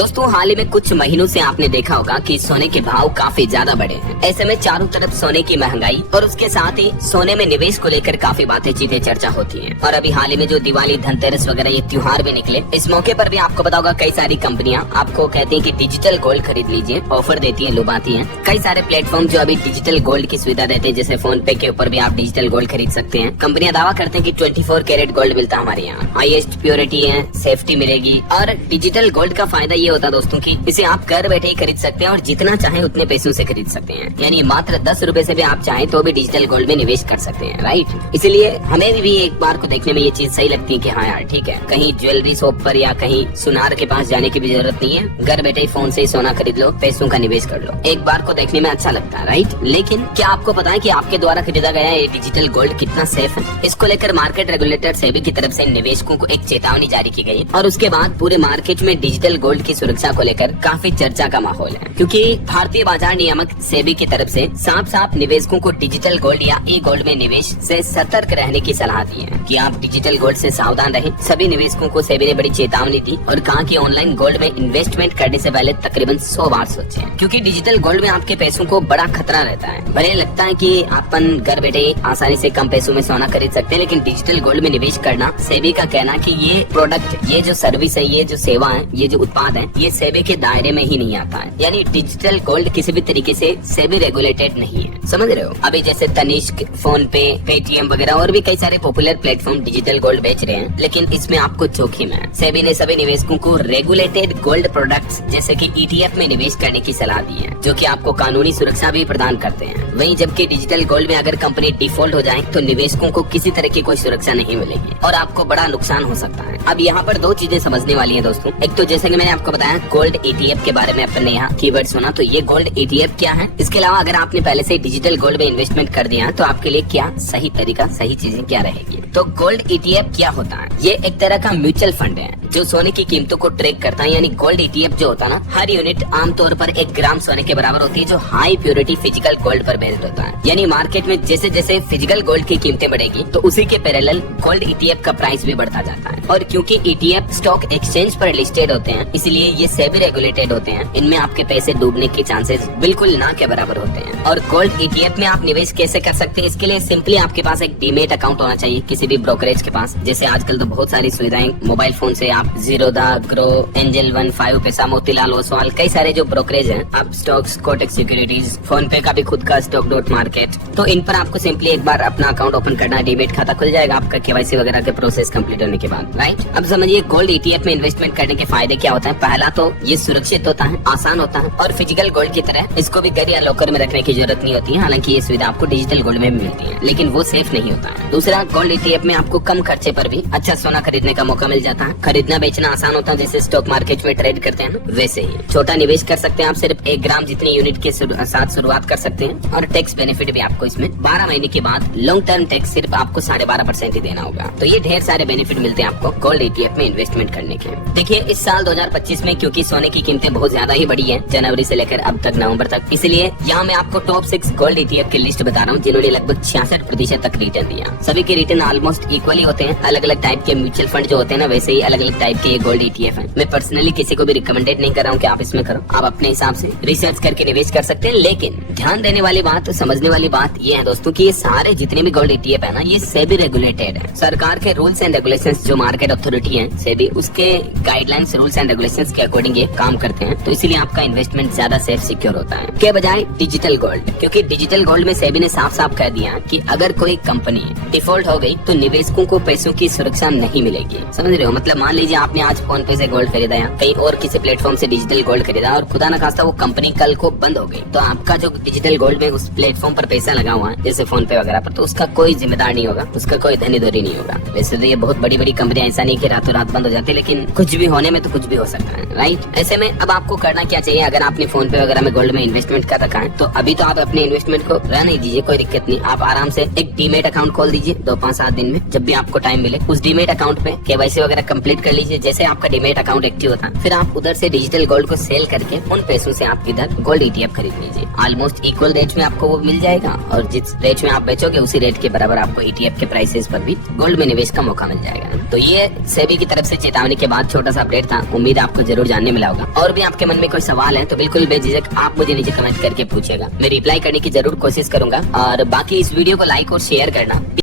दोस्तों हाल ही में कुछ महीनों से आपने देखा होगा कि सोने के भाव काफी ज्यादा बढ़े हैं। ऐसे में चारों तरफ सोने की महंगाई और उसके साथ ही सोने में निवेश को लेकर काफी बातें चीजें चर्चा होती हैं। और अभी हाल ही में जो दिवाली, धनतेरस वगैरह ये त्योहार भी निकले, इस मौके पर भी आपको पता होगा कई सारी कंपनियां आपको कहती हैं कि डिजिटल गोल्ड खरीद लीजिए, ऑफर देती हैं, लुभाती हैं। कई सारे प्लेटफॉर्म जो अभी डिजिटल गोल्ड की सुविधा देते हैं, जैसे फोन पे के ऊपर भी आप डिजिटल गोल्ड खरीद सकते हैं। कंपनियां दावा करते हैं कि 24 कैरेट गोल्ड मिलता है हमारे यहाँ, हाईएस्ट प्योरिटी है, सेफ्टी मिलेगी। और डिजिटल गोल्ड का फायदा ये होता है दोस्तों की इसे आप घर बैठे ही खरीद सकते हैं और जितना चाहे उतने पैसों से खरीद सकते हैं। यानी मात्र 10 रुपए से भी आप चाहें तो भी डिजिटल गोल्ड में निवेश कर सकते हैं, राइट। इसलिए हमें भी एक बार को देखने में ये चीज सही लगती है कि हाँ यार ठीक है, कहीं ज्वेलरी शॉप पर या कहीं सुनार के पास जाने की भी जरूरत नहीं है, घर बैठे ही फोन से ही सोना खरीद लो, पैसों का निवेश कर लो। एक बार को देखने में अच्छा लगता है, राइट। लेकिन क्या आपको पता है कि आपके द्वारा खरीदा गया ये डिजिटल गोल्ड कितना सेफ है? इसको लेकर मार्केट रेगुलेटर सेबी की तरफ से निवेशकों को एक चेतावनी जारी की गई और उसके बाद पूरे मार्केट में डिजिटल गोल्ड की सुरक्षा को लेकर काफी चर्चा का माहौल है, क्योंकि भारतीय बाजार नियामक सेबी की तरफ से साफ साफ निवेशकों को डिजिटल गोल्ड या ई गोल्ड में निवेश से सतर्क रहने की सलाह दी है कि आप डिजिटल गोल्ड से सावधान रहें। सभी निवेशकों को सेबी ने बड़ी चेतावनी दी और कहा कि ऑनलाइन गोल्ड में इन्वेस्टमेंट करने से पहले तकरीबन 100 बार सोचें, क्योंकि डिजिटल गोल्ड में आपके पैसों को बड़ा खतरा रहता है। भले लगता है कि अपन घर बैठे आसानी से कम पैसों में सोना खरीद सकते हैं, लेकिन डिजिटल गोल्ड में निवेश करना, सेबी का कहना कि ये प्रोडक्ट, ये जो सर्विस है, ये जो सेवा है, ये जो उत्पाद है, ये सेबी के दायरे में ही नहीं आता है। यानी डिजिटल गोल्ड किसी भी तरीके से सेबी रेगुलेटेड नहीं है, समझ रहे हो। अभी जैसे तनिष्क, फोन पे, पेटीएम वगैरह और भी कई सारे पॉपुलर प्लेटफॉर्म डिजिटल गोल्ड बेच रहे हैं, लेकिन इसमें आपको जोखिम है। सेबी ने सभी निवेशकों को रेगुलेटेड गोल्ड प्रोडक्ट्स जैसे कि ईटीएफ में निवेश करने की सलाह दी है, जो कि आपको कानूनी सुरक्षा भी प्रदान करते हैं। वहीं जबकि डिजिटल गोल्ड में अगर कंपनी डिफॉल्ट हो जाए तो निवेशकों को किसी तरह की कोई सुरक्षा नहीं मिलेगी और आपको बड़ा नुकसान हो सकता है। अब यहाँ पर दो चीजें समझने वाली है दोस्तों। एक तो जैसे कि मैंने आपको बताया गोल्ड ईटीएफ के बारे में अपन ने यहाँ कीवर्ड सुना, तो ये गोल्ड ईटीएफ क्या है। इसके अलावा अगर आपने पहले से डिजिटल गोल्ड में इन्वेस्टमेंट कर दिया तो आपके लिए क्या सही तरीका, सही चीजें क्या रहेगी। तो गोल्ड ईटीएफ क्या होता है? ये एक तरह का म्यूचुअल फंड है जो सोने की कीमतों को ट्रैक करता है। यानी गोल्ड ईटीएफ जो होता है ना, हर यूनिट आमतौर पर 1 ग्राम सोने के बराबर होती है, जो हाई प्योरिटी फिजिकल गोल्ड पर बेस्ड होता है। यानी मार्केट में जैसे जैसे फिजिकल गोल्ड की कीमतें बढ़ेगी तो उसी के पैरेलल गोल्ड ईटीएफ का प्राइस भी बढ़ता जाता है। और क्योंकि ईटीएफ स्टॉक एक्सचेंज पर लिस्टेड होते हैं, इसलिए ये सेबी रेगुलेटेड होते हैं। इनमें आपके पैसे डूबने के चांसेस बिल्कुल ना के बराबर होते हैं। और गोल्ड ईटीएफ में आप निवेश कैसे कर सकते हैं? इसके लिए सिंपली आपके पास एक डीमेट अकाउंट होना चाहिए किसी भी ब्रोकरेज के पास। जैसे आजकल तो बहुत सारी सुविधाएं मोबाइल फोन से आप जीरोधा, ग्रो, एंजल वन, 5 पैसा, मोतीलाल ओसवाल, कई सारे जो ब्रोकरेज हैं, आप स्टॉक्स, कोटेक सिक्योरिटीज, फोन पे का भी खुद का स्टॉक डॉट मार्केट, तो इन पर आपको सिंपली एक बार अपना अकाउंट ओपन करना है, डीमेट खाता खुल जाएगा आपका केवाईसी वगैरह के प्रोसेस कंप्लीट होने के बाद, राइट। अब समझिए गोल्ड ईटीएफ में इन्वेस्टमेंट करने के फायदे क्या होता है। पहला तो ये सुरक्षित होता है, आसान होता है और फिजिकल गोल्ड की तरह इसको भी घर या लॉकर में रखने की जरूरत नहीं होती है। हालांकि ये सुविधा आपको डिजिटल गोल्ड में भी मिलती है, लेकिन वो सेफ नहीं होता है। दूसरा, गोल्ड ईटीएफ में आपको कम खर्चे पर भी अच्छा सोना खरीदने का मौका मिल जाता है। खरीदना बेचना आसान होता है, जैसे स्टॉक मार्केट में ट्रेड करते हैं ना, वैसे ही छोटा निवेश कर सकते हैं आप। सिर्फ 1 ग्राम जितनी यूनिट के साथ शुरुआत कर सकते हैं और टैक्स बेनिफिट भी आपको इसमें 12 महीने के बाद लॉन्ग टर्म टैक्स सिर्फ आपको 12.5% ही देना होगा। तो ये ढेर सारे बेनिफिट मिलते हैं आपको गोल्ड ईटीएफ में इन्वेस्टमेंट करने के। देखिए इस साल 2025 में क्योंकि सोने की कीमतें बहुत ज्यादा ही बढ़ी है जनवरी से लेकर अब तक नवंबर तक, इसलिए यहाँ मैं आपको टॉप 6 गोल्ड ईटीएफ की लिस्ट बता रहा हूँ जिन्होंने लगभग 66% तक रिटर्न दिया। सभी के रिटर्न ऑलमोस्ट इक्वली होते हैं। अलग अलग टाइप के म्यूचुअल फंड जो होते हैं ना, वैसे ही अलग अलग टाइप के गोल्ड ईटीएफ है। मैं पर्सनली किसी को भी रिकमेंडेड नहीं कर रहा हूँ कि आप इसमें करो, आप अपने हिसाब से रिसर्च करके निवेश कर सकते हैं। लेकिन ध्यान देने वाली बात, समझने वाली बात ये है दोस्तों कि ये सारे जितने भी गोल्ड ईटीएफ है ना, ये सेबी रेगुलेटेड है। सरकार के रूल्स एंड रेगुलेशंस, जो मार्केट अथॉरिटी है सेबी, उसके गाइडलाइंस, रूल्स एंड रेगुलेशंस के अकॉर्डिंग ये काम करते हैं। तो इसीलिए आपका इन्वेस्टमेंट ज्यादा सेफ सिक्योर होता है के बजाय डिजिटल गोल्ड। क्योंकि डिजिटल गोल्ड में सेबी ने साफ साफ कह दिया कि अगर कोई कंपनी डिफॉल्ट हो गई तो निवेशकों को पैसों की सुरक्षा नहीं मिलेगी। समझ रहे हो? मतलब मान लीजिए आपने आज फोन पे से गोल्ड खरीदा या कहीं और किसी प्लेटफॉर्म से डिजिटल गोल्ड खरीदा और खुदा न खास्ता वो कंपनी कल को बंद हो गई, तो आपका जो डिजिटल गोल्ड में उस प्लेटफॉर्म पर पैसा लगा हुआ है, जैसे फोन पे वगैरह पर, तो उसका कोई जिम्मेदार नहीं होगा, उसका कोई धनीधोरी नहीं होगा। वैसे तो ये बहुत बड़ी बड़ी कंपनियां, ऐसा नहीं कि रातों रात बंद हो जाती, लेकिन कुछ भी होने में तो कुछ भी हो सकता है, राइट। ऐसे में अब आपको करना क्या चाहिए? अगर आपने फोन पे वगैरह में गोल्ड में इन्वेस्टमेंट कर रखा है तो अभी तो आप अपने इन्वेस्टमेंट को रहने दीजिए, कोई दिक्कत नहीं। आप आराम से एक डीमेट अकाउंट खोल दीजिए 2-5-7 दिन में, जब भी आपको टाइम मिले। उस डीमेट अकाउंट पे केवाईसी वगैरह कंप्लीट कर लीजिए। जैसे आपका डीमेट अकाउंट एक्टिव होता है, फिर आप उधर से डिजिटल गोल्ड को सेल करके उन पैसों से आप इधर गोल्ड ईटीएफ खरीद लीजिए। ऑलमोस्ट इक्वल रेट में आपको वो मिल जाएगा और जिस रेट में आप बेचोगे उसी रेट के बराबर आपको ETF के प्राइसेस पर भी गोल्ड में निवेश का मौका मिल जाएगा। तो ये सेबी की तरफ से चेतावनी के बाद छोटा सा अपडेट था, उम्मीद आपको जरूर जानने मिला होगा। और भी आपके मन में कोई सवाल है तो बिल्कुल बेझिझक आप मुझे नीचे कमेंट करके पूछेगा, मैं रिप्लाई करने की जरूर कोशिश करूंगा। और बाकी इस वीडियो को लाइक और शेयर करना